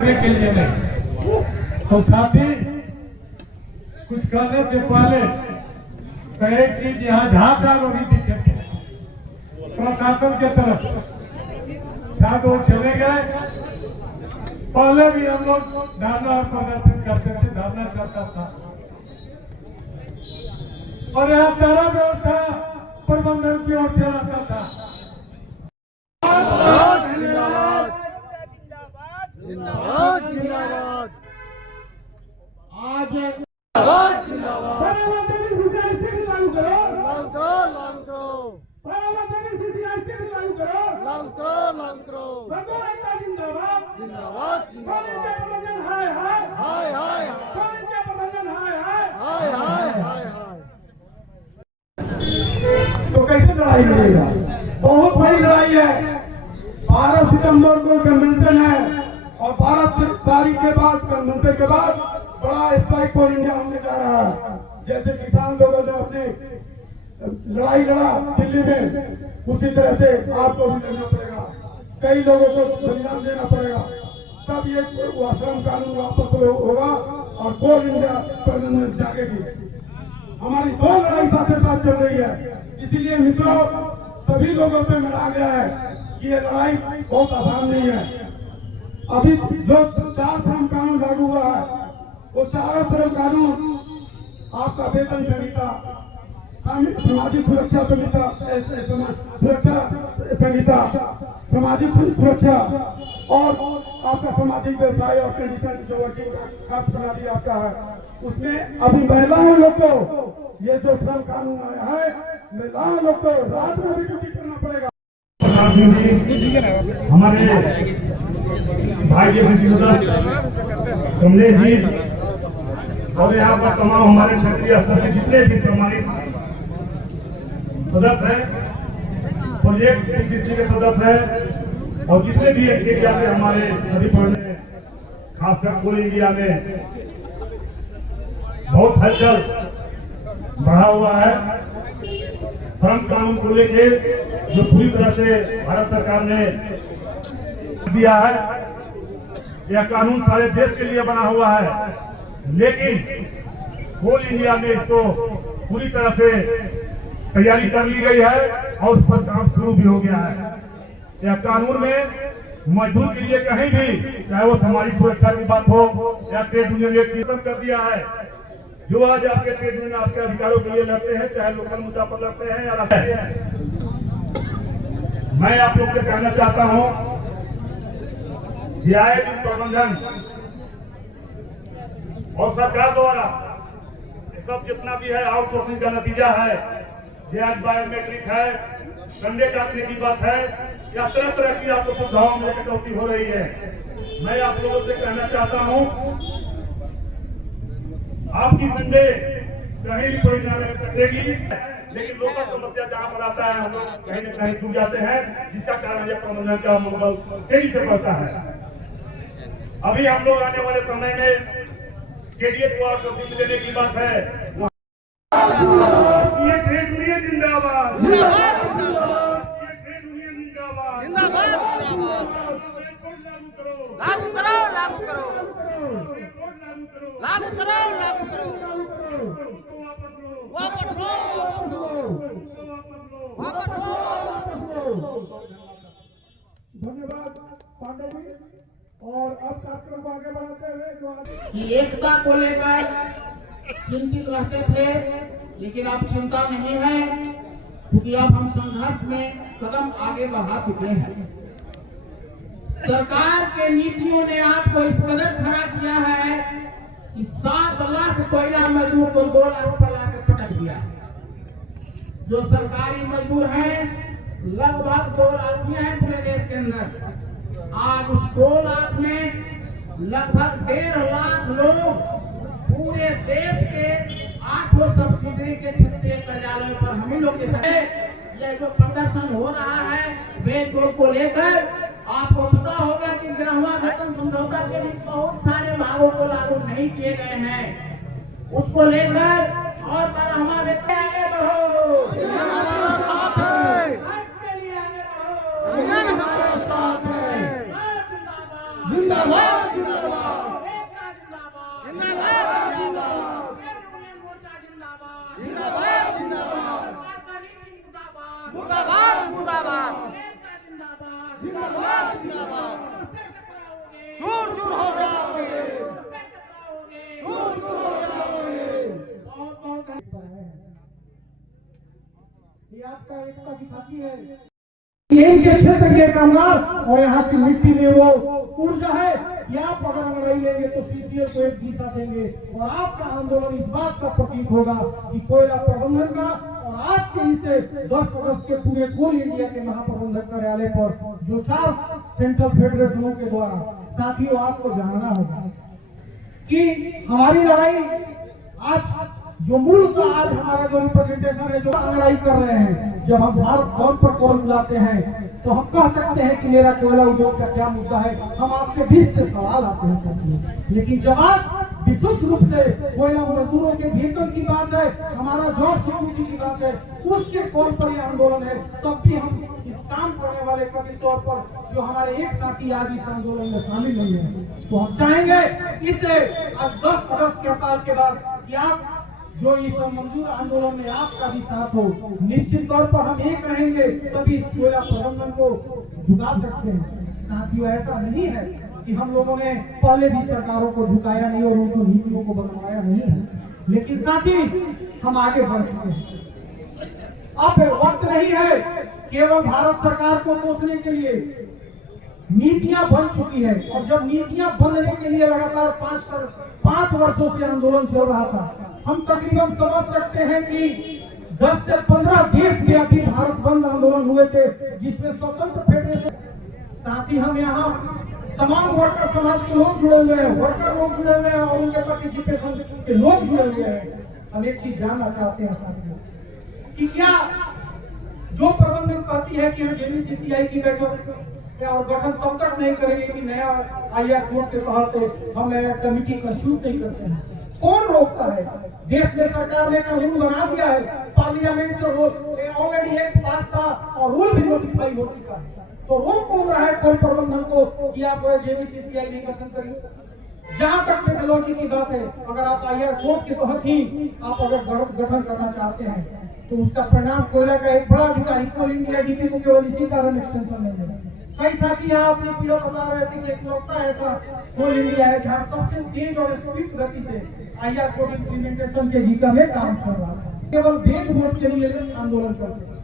के लिए नहीं। तो साथी कुछ करने के पहले तो एक चीज यहाँ झाँका वो भी दिखे प्रतापन के तरफ शायद वो चले गए। पहले भी हम लोग धरना और प्रदर्शन करते थे, धरना चलता था और यहाँ तारा व्यवस्था प्रबंधन की ओर से रहता था। जिंदाबाद जिंदाबाद आज जिंदाबाद लागू करो जिंदाबाद हाय हाय हाय हाय। तो कैसे लड़ाई लड़ेगा? बहुत बड़ी लड़ाई है। 12 सितंबर को कन्वेंशन है और 12 तारीख के बाद कन्वेंशन के बाद बड़ा स्ट्राइक फॉर इंडिया होने जा रहा है। जैसे किसान लोगों ने अपनी लड़ाई लड़ा दिल्ली में, उसी तरह से आपको भी लड़ना पड़ेगा। कई लोगों को बलिदान देना पड़ेगा, तब ये श्रम कानून वापस होगा और कोल इंडिया पर जागेगी। हमारी दो लड़ाई साथ साथ चल रही है, इसीलिए मित्रों सभी लोगों से मिला गया है कि ये लड़ाई बहुत आसान नहीं है। अभी जो 4 श्रम कानून लागू हुआ है, वो 4 श्रम कानून आपका वेतन संहिता, सामाजिक सुरक्षा संहिता, सामाजिक सुरक्षा और आपका सामाजिक व्यवसाय और कंडीशन जो वर्किंग खास प्रणाली आपका है, उसमें अभी महिलाओं लोग को ये जो श्रम कानून आया है, महिलाओं लोग को रात में भी ड्यूटी करना पड़ेगा। हमारे भाई सदस्य कमलेश जी और यहाँ पर तमाम हमारे क्षेत्रीय स्तर के जितने भी सम्मानित सदस्य हैं, प्रोजेक्ट PCC के सदस्य हैं और जितने भी एरिया से हमारे सभी पढ़ने, खासकर कोल इंडिया में बहुत हलचल बढ़ा हुआ है। श्रम कानून को लेके जो पूरी तरह से भारत सरकार ने दिया है, यह कानून सारे देश के लिए बना हुआ है, लेकिन कोल इंडिया में इसको पूरी तरह से तैयारी कर ली गई है और उस पर काम शुरू भी हो गया है। यह कानून में मजदूर के लिए कहीं भी, चाहे वो सामाजिक सुरक्षा की बात हो या ट्रेड यूनियन ने खत्म कर दिया है। जो आज आपके ट्रेड यूनियन आपके अधिकारों के लिए लड़ते हैं, चाहे लोकल मुद्दा पर लड़ते हैं या लड़ते हैं, मैं आप लोग से कहना चाहता हूं कि आए दिन प्रबंधन और सरकार द्वारा सब जितना भी है आउटसोर्सिंग का नतीजा है। जे आज बायोमेट्रिक है, संडे काटने की बात है, या तरह तरह की आपको सुविधाओं में कटौती हो रही है। मैं आप लोगों से कहना चाहता हूं, आपकी संडे कहीं भी कोई ना कटेगी, लेकिन लोकल समस्या जहां पर आता है हम लोग कहीं न कहीं छूट जाते हैं, जिसका कारण यह प्रबंधन का मनोबल तेजी से बढ़ता है। अभी हम लोग आने वाले समय में केडीएस को आउटसोर्सिंग देने की बात है। ये ट्रेड यूनियन जिंदाबाद, ये ट्रेड यूनियन जिंदाबाद, लागू करो वापस लो। धन्यवाद पांडे जी। और अब कार्यक्रम को आगे बढ़ाते हुए एकता को लेकर चिंतित रहते थे, लेकिन अब चिंता नहीं है, क्योंकि अब हम संघर्ष में कदम आगे बढ़ा चुके हैं। सरकार के नीतियों ने आपको इस कदर खड़ा किया है कि 7 लाख कोयला मजदूर को 2 लाख पर लाकर पटक दिया। जो सरकारी मजदूर हैं लगभग 2 लाख हैं पूरे देश के अंदर। आज उस 2 लाख में लगभग 1.5 लाख लोग पूरे देश के 8 सब्सिडी के क्षेत्रीय कार्यालयों पर हम ही लोग के साथ यह जो प्रदर्शन हो रहा है वेज बोर्ड को लेकर, आपको पता होगा कि ग्रामीण वेतन समझौता के भी बहुत सारे भागों को लागू नहीं किए गए हैं। उसको लेकर और ग्रामीण वेतन आगे बढ़ो, हमारा साथ है, आज के लिए आगे बढ़ो, हमारा साथ है। जिंदाबाद। जिंदाबाद जिंदाबाद एकता जिंदाबाद जिंदाबाद जिंदाबाद ट्रेड यूनियन मोर्चा जिंदाबाद जिंदाबाद जिंदाबाद सरकार का नीति मुर्दाबाद मुर्दाबाद मुर्दाबाद एकता जिंदाबाद जिंदाबाद जिंदाबाद फिर टकराओगे चूर चूर हो जाओगे फिर टकराओगे चूर चूर हो जाओगे बहुत बहुत धन्यवाद। ये आपका एकता दिखाती है यही के क्षेत्र के कामगार और यहाँ की मिट्टी में वो ऊर्जा है कि आप अगर लड़ाई लेंगे तो सीसीएल को एक दिशा देंगे और आपका आंदोलन इस बात का प्रतीक होगा कि कोयला प्रबंधन का और आज के इसे 10 अगस्त के पूरे कोल इंडिया के महाप्रबंधक कार्यालय पर जो 4 सेंट्रल फेडरेशनों के द्वारा साथियों आपको जानना होगा कि हमारी लड़ाई आज जो मूल तो आज हमारा जो रिप्रेजेंटेशन है जो लड़ाई कर रहे हैं जब हम भारत भवन पर कॉल बुलाते हैं तो हम कह सकते हैं कि मेरा कोयला उद्योग का क्या मुद्दा है हम आपके बीच से सवाल आते हैं साथियों लेकिन जब आज विशुद्ध रूप से कोयला मजदूरों के वेतन की बात है हमारा जॉब सिक्योरिटी की बात है उसके कॉल पर यह आंदोलन है तब भी हम इस काम करने वाले कथित तौर पर जो हमारे एक साथी आज इस आंदोलन में शामिल नहीं है तो हम चाहेंगे इसे आज 10 अगस्त के हड़ताल के बाद कि आप जो इस मजदूर आंदोलन में आपका भी साथ हो निश्चित तौर पर हम एक रहेंगे तभी इस कोयला प्रबंधन को झुका सकते हैं साथियों ऐसा नहीं है कि हम लोगों ने पहले भी सरकारों को झुकाया नहीं और उनको नीतियों को बनवाया नहीं है लेकिन साथ ही हम आगे बढ़ चुके हैं अब वक्त नहीं है केवल भारत सरकार को कोसने के लिए नीतियां बन चुकी है और जब नीतियां बनने के लिए लगातार 5 वर्षों से आंदोलन चल रहा था हम तकरीबन समझ सकते हैं कि 10 से 15 देश व्यापी भारत बंद आंदोलन हुए थे जिसमें स्वतंत्र फेडरेशन साथ ही हम यहाँ तमाम वर्कर समाज के लोग जुड़े हुए हैं वर्कर लोग जुड़े हुए हैं और उनके पार्टिसिपेशन के लोग जुड़े हुए हैं हम एक चीज जानना चाहते हैं साथियों कि क्या जो प्रबंधन कहती है कि हम जेबीसीसीआई की बैठक और गठन तब तक नहीं करेंगे कि नया आईआर कोड के तहत हम कमिटी कंस्टिट्यूट नहीं करते हैं कौन रोकता है देश में सरकार ने कानून बना दिया है पार्लियामेंट से ऑलरेडी एक्ट पास था और रूल भी नोटिफाई हो चुका है तो रोक कौन रहा है कोई प्रबंधन को कि आप जेबीसीसीआई नहीं गठन करिए जहां तक टेक्नोलॉजी की बात है अगर आप आईआर कोड के तहत ही आप अगर गठन करना चाहते हैं तो उसका परिणाम कोयला का एक बड़ा अधिकारी कोल इंडिया डीपी को केवल इसी कारण एक्सटेंशन नहीं है कई साथी यहाँ अपनी पीड़ो बता रहे थे कि एकलौता ऐसा कोल इंडिया है जहाँ सबसे तेज और स्पीड गति से आईआर कोड इम्प्लीमेंटेशन के दिशा में काम चल रहा है केवल बेच वोट के लिए आंदोलन करते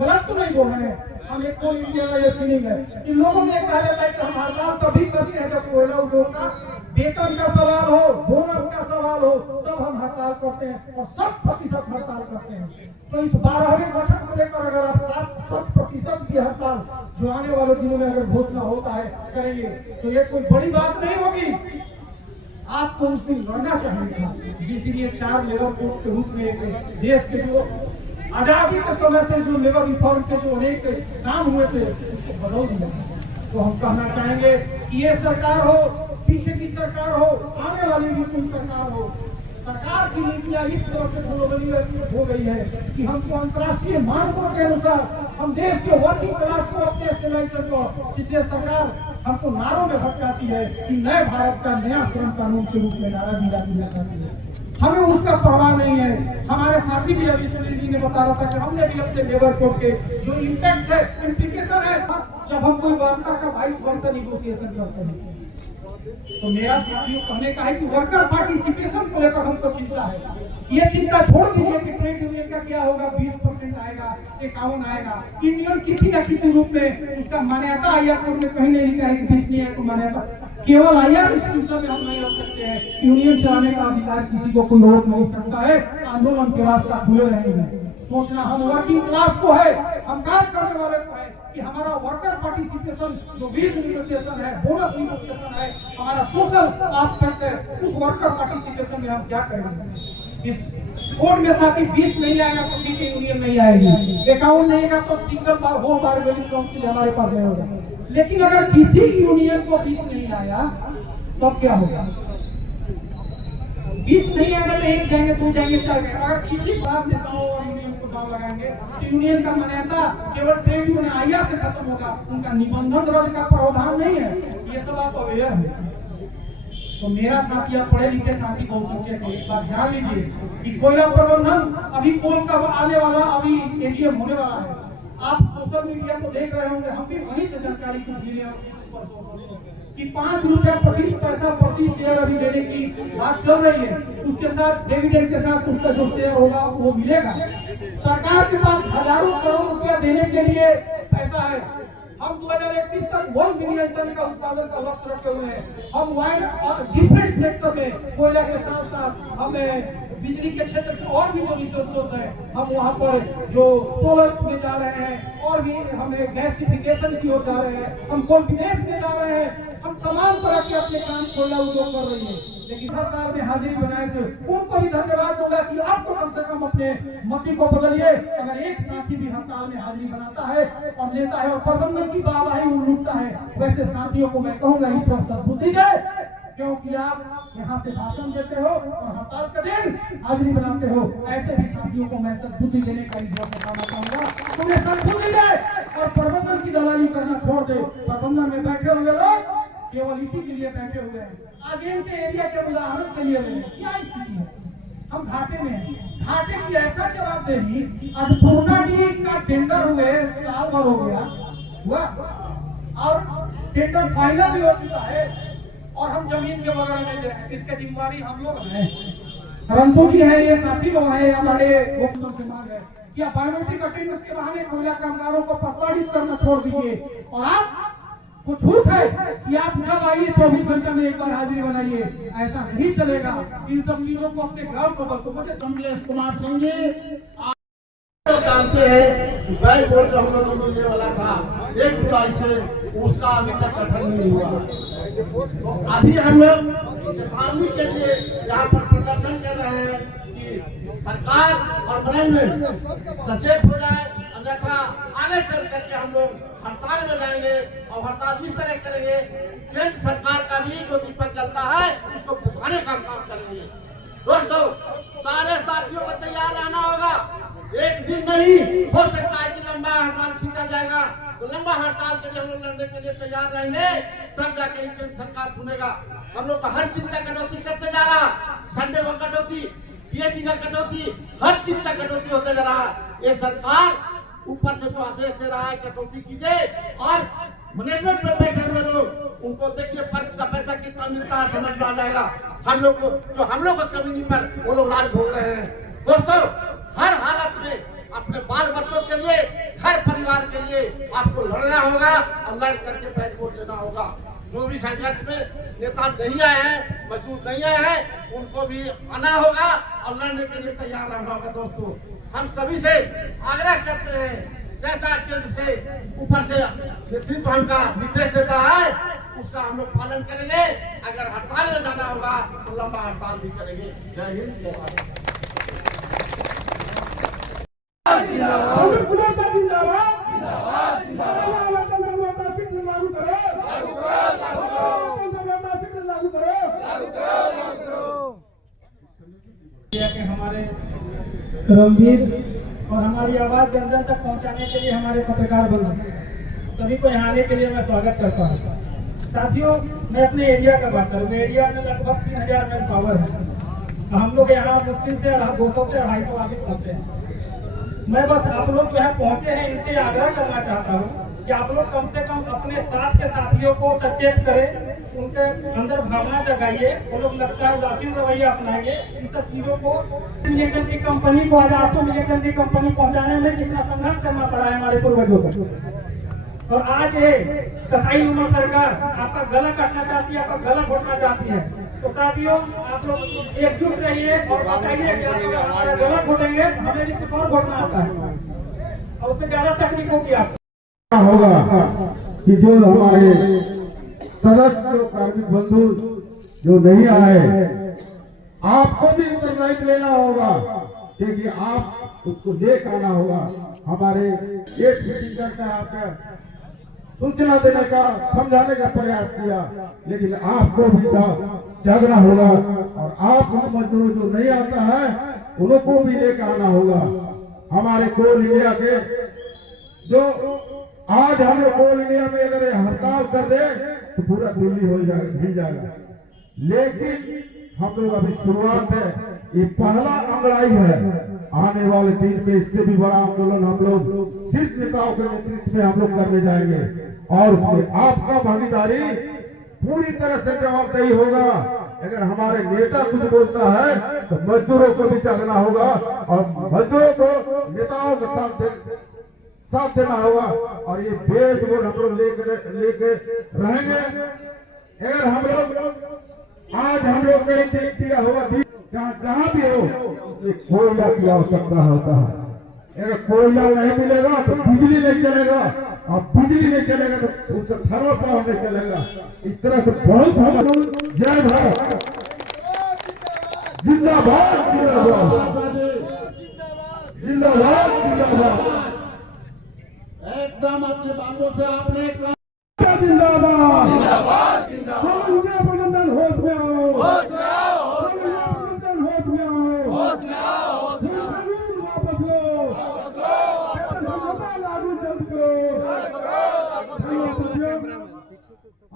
गलत तो नहीं बोल रहे हैं हम एक कोल इंडिया का ये फीलिंग है कि लोगों ने कहा जाता है कि हम हड़ताल तभी करते हैं जब कोयला उद्योग का वेतन का सवाल हो बोनस का सवाल हो तब हम हड़ताल करते हैं और 100% हड़ताल करते हैं तो इस 12वें गठन को लेकर अगर आप 100% की हड़ताल जो आने वाले दिनों में अगर घोषणा होता है करेंगे तो ये कोई बड़ी बात नहीं होगी आपको उस दिन लड़ना चाहिए था जिस दिन ये 4 लेबर कोड के रूप में देश के जो आजादी के समय से जो लेबर रिफॉर्म के जो अनेक काम हुए थे उसको बदल दिया तो हम कहना चाहेंगे कि ये सरकार हो पीछे की सरकार हो आने वाली भी कोई सरकार हो सरकार की नीतियां इस तरह से ग्लोबली हो गई है कि हमको अंतर्राष्ट्रीय मानकों के अनुसार हम देश के वर्किंग क्लास को अपने स्टेबलाइजर को इसलिए सरकार हमको नारों में भटकाती है कि नए भारत का नया श्रम कानून के रूप में नारा दी जाती है हमें उसका परवाह नहीं है हमारे साथी भी अभी सुनील जी ने बता रहा था कि हमने भी अपने लेबर कोड के जो इम्पैक्ट है इम्प्लीकेशन है जब हम कोई वार्ता का 22 वर्ष निगोशिएशन करते हैं तो मेरा साथियों कहने का है कि वर्कर पार्टिसिपेशन को लेकर हमको चिंता है ये चिंता छोड़ दीजिए कि ट्रेड यूनियन का क्या होगा 20% आएगा 51 आएगा इंडियन किसी न किसी रूप में उसका मान्यता आईआर कोड में कहीं नहीं लिखा है कि 20 नहीं है तो मान्यता केवल आईआर सिस्टम में हम नहीं रह सकते हैं यूनियन चलाने का अधिकार किसी को कोई रोक नहीं सकता है आंदोलन के रास्ता खुले रहेंगे सोचना हम वर्किंग क्लास को है हम कार्य करने वाले को है कि हमारा वर्कर पार्टिसिपेशन जो वीज निगोशिएशन है बोनस निगोशिएशन है हमारा सोशल एस्पेक्ट है उस वर्कर पार्टिसिपेशन में हम क्या करेंगे इस कोड में साथी 20 नहीं आएगा तो ठीक है यूनियन नहीं आएगी 51 नहीं आएगा तो सिंगल बार होल बार वेलिंग काउंसिल हमारे पास नहीं होगा लेकिन अगर किसी यूनियन को 20 नहीं आया तो क्या होगा 20 नहीं अगर नहीं जाएंगे तो जाएंगे 4 अगर किसी बात नेताओं और यूनियन को चुनाव लगाएंगे तो यूनियन का मान्यता केवल ट्रेड यूनियन से खत्म होगा, उनका निबंधन रद्द का प्रावधान नहीं है। ये सब आप अवेयर हैं। तो मेरा साथी, आप पढ़े लिखे साथी बहुत संचेत है, एक बात ध्यान लीजिए कि कोयला प्रबंधन अभी कोल का आने वाला, अभी एजीएम होने वाला है। आप सोशल मीडिया को देख रहे होंगे, हम भी वहीं से जानकारी कुछ मिले कि 5 रुपया 25 पैसा प्रति शेयर अभी देने की बात चल रही है। उसके साथ डिविडेंड के साथ उसका जो शेयर होगा वो मिलेगा। सरकार के पास हजारों करोड़ रुपया देने के लिए पैसा है। हम 2031 तक 1 मिलियन टन का उत्पादन का लक्ष्य रखे हुए हैं। हम वाइन और डिफरेंट सेक्टर में कोयला के साथ साथ हमें बिजली के क्षेत्र के और भी जो रिसोर्सेस है, हम वहाँ पर जो सोलर में जा रहे हैं और भी हमें गैसिफिकेशन की ओर जा रहे हैं, हम कॉन्फिडेंस में जा रहे हैं, हम तमाम तरह के अपने काम कोयला उद्योग कर रही है। लेकिन सरकार ने हाजिरी बनाए थे, उनको भी धन्यवाद दूंगा कि आप तो कम से कम अपने मती को बदलिए। अगर एक साथी भी हड़ताल में हाजिरी बनाता है और लेता है और प्रबंधन की वाहवाही लूटता है, वैसे साथियों को मैं कहूंगा इस पर सद्बुद्धि दे, क्योंकि आप यहाँ से भाषण देते हो और हड़ताल का दिन हाजिरी बनाते हो। ऐसे भी साथियों को मैं सद्बुद्धि देने का इस वक्त कहना चाहूंगा, तुम्हें सद्बुद्धि दे और प्रबंधन की दलाली करना छोड़ दे। प्रबंधन में बैठे हुए लोग केवल इसी के लिए बैठे हुए हैं। आज इनके एरिया के उदाहरण के लिए क्या स्थिति है, हम घाटे में हैं। घाटे की ऐसा जवाबदेही, आज पूर्णाडी का टेंडर हुए साल भर हो गया हुआ और टेंडर फाइनल भी हो चुका है और हम जमीन के वगैरह नहीं दे रहे हैं। इसका जिम्मेवारी हम लोग हैं, रंतु जी है, ये साथी लोग हैं, हमारे मुख्यमंत्री से मांग है कि आप बायोमेट्रिक अटेंडेंस के बहाने कोयला कामगारों को प्रताड़ित करना छोड़ दीजिए। और आप को छूट है कि आप जब आइए 24 घंटे में एक बार हाजिरी बनाइए, ऐसा नहीं चलेगा। इन सब चीजों को अपने ग्राउंड लेवल को मुझे कमलेश कुमार सिंह जी जानते हैं, वही बोर्ड हम लोगों को मिलने वाला था 1 जुलाई से, उसका अभी तक गठन नहीं हुआ। अभी हम लोग चेतावनी के लिए यहाँ पर प्रदर्शन कर रहे हैं कि सरकार और मैनेजमेंट सचेत हो जाए, अन्यथा आगे चल करके हम लोग हड़ताल में जाएंगे और हड़ताल इस तरह करेंगे, केंद्र सरकार का भी जो दिक्कत चलता है उसको बुझाने का काम करेंगे। दोस्तों, सारे साथियों को तैयार रहना होगा। एक दिन नहीं हो सकता है कि लंबा हड़ताल खींचा जाएगा, तो लंबा हड़ताल के लिए हम लोग लड़ने के लिए तैयार रहेंगे, तब जाके केंद्र सरकार सुनेगा। हम लोग हर चीज का कटौती करते जा रहा, संडे को कटौती, पीएटी का कटौती, हर चीज का कटौती होते जा रहा है। ये सरकार ऊपर से जो आदेश दे रहा है कटौती कीजिए, और मैनेजमेंट में बैठे हुए लोग उनको देखिए पर्च का पैसा कितना मिलता है, समझ में आ जाएगा। हम लोग को जो हम लोग का कमी पर वो लोग राज भोग रहे हैं। दोस्तों, हर हालत में अपने बाल बच्चों के लिए, हर परिवार के लिए आपको लड़ना होगा और लड़ करके बैठ वोट लेना होगा। जो भी संघर्ष में नेता नहीं आए हैं, मजदूर नहीं आए हैं, उनको भी आना होगा और लड़ने के लिए तैयार रहना होगा। दोस्तों, हम सभी से आग्रह करते हैं, जैसा केंद्र से ऊपर से नेतृत्व हमका निर्देश देता है उसका हम लोग पालन करेंगे। अगर हड़ताल में जाना होगा तो लंबा हड़ताल भी करेंगे। जय हिंद, जय भारत। हमारे रणवीर और हमारी आवाज जन जन तक पहुंचाने के लिए हमारे पत्रकार बंधु सभी को यहाँ आने के लिए मैं स्वागत करता हूँ। साथियों, मैं अपने एरिया का बात करूँ, एरिया में लगभग 3000 मैन पावर है। हम लोग यहाँ मुश्किल से 200 से 250 आदमी पहुँचे हैं। मैं बस आप लोग यहाँ पहुँचे हैं, इनसे आग्रह करना चाहता हूँ कि आप लोग कम से कम अपने साथ के साथियों को सचेत करें, उनके अंदर भावना जगाइए। वो लोग लगता है उदासीन रवैया अपनाएंगे। इन सब चीजों को मिलियन की कंपनी को आज 800 मिलियन की कंपनी पहुंचाने में कितना संघर्ष करना पड़ा है हमारे पूर्वजों को, और आज ये कसाई नुमा सरकार आपका गला काटना चाहती है, आपका गला घोटना चाहती है। तो साथियों, आप लोग एकजुट रहिए और बताइए कि आप हमारा गला घोटेंगे, हमें भी कुछ और घोटना आता है और उसमें ज्यादा तकलीफ होगी। आप होगा कि जो हमारे सदस्य जो कार्मिक बंधु जो नहीं आए, आपको भी उत्तरदायित्व लेना होगा, क्योंकि आप उसको लेकर आना होगा। हमारे एक मीटिंग करके आपका सूचना देने का, समझाने का प्रयास किया, लेकिन आपको भी जागना होगा और आप उन मजदूरों जो नहीं आता है उनको भी लेकर आना होगा। हमारे कोल इंडिया के, जो आज हम लोग कोल इंडिया में अगर ये हड़ताल कर दे तो पूरा दिल्ली हो जाएगा, हिल जाएगा। लेकिन हम लोग अभी शुरुआत है, ये पहला अंगड़ाई है। आने वाले दिन में इससे भी बड़ा आंदोलन हम लोग सिर्फ नेताओं के नेतृत्व में हम लोग करने जाएंगे और उसमें आपका भागीदारी पूरी तरह से जवाबदेही होगा। अगर हमारे नेता कुछ बोलता है तो मजदूरों को भी जागना होगा और मजदूरों को नेताओं के साथ देना होगा और ये बेज वोट हम लोग लेके रहेंगे। अगर हम लोग आज हम लोग कहीं दिया होगा जहाँ भी हो, कोयला की आवश्यकता होता है। अगर कोयला नहीं मिलेगा तो बिजली नहीं चलेगा और बिजली नहीं चलेगा तो उसका थर्मल पावर नहीं चलेगा। इस तरह से बहुत हम जय भारत, जिंदाबाद जिंदाबाद जिंदाबाद जिंदाबाद। एकदम अपने बातों से आपने जिंदाबाद जिंदाबाद जिंदाबाद। होश में आओ, होश में आओ, होश में आओ, होश में आओ, होश में आओ, होश में आओ। वापस लो, वापस लो, लागू जल्द करो।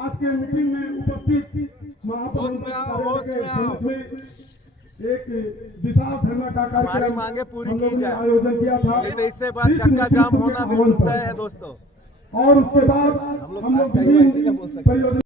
आज के मीटिंग में उपस्थित महाप्रबंधक एक विशाल धरना का कार्यक्रम मांगे पूरी की जाए, आयोजन किया था। नहीं तो इससे बाद चक्का जाम होना भी तय है दोस्तों। और उसके बाद हम लोग विभिन्न परियोजना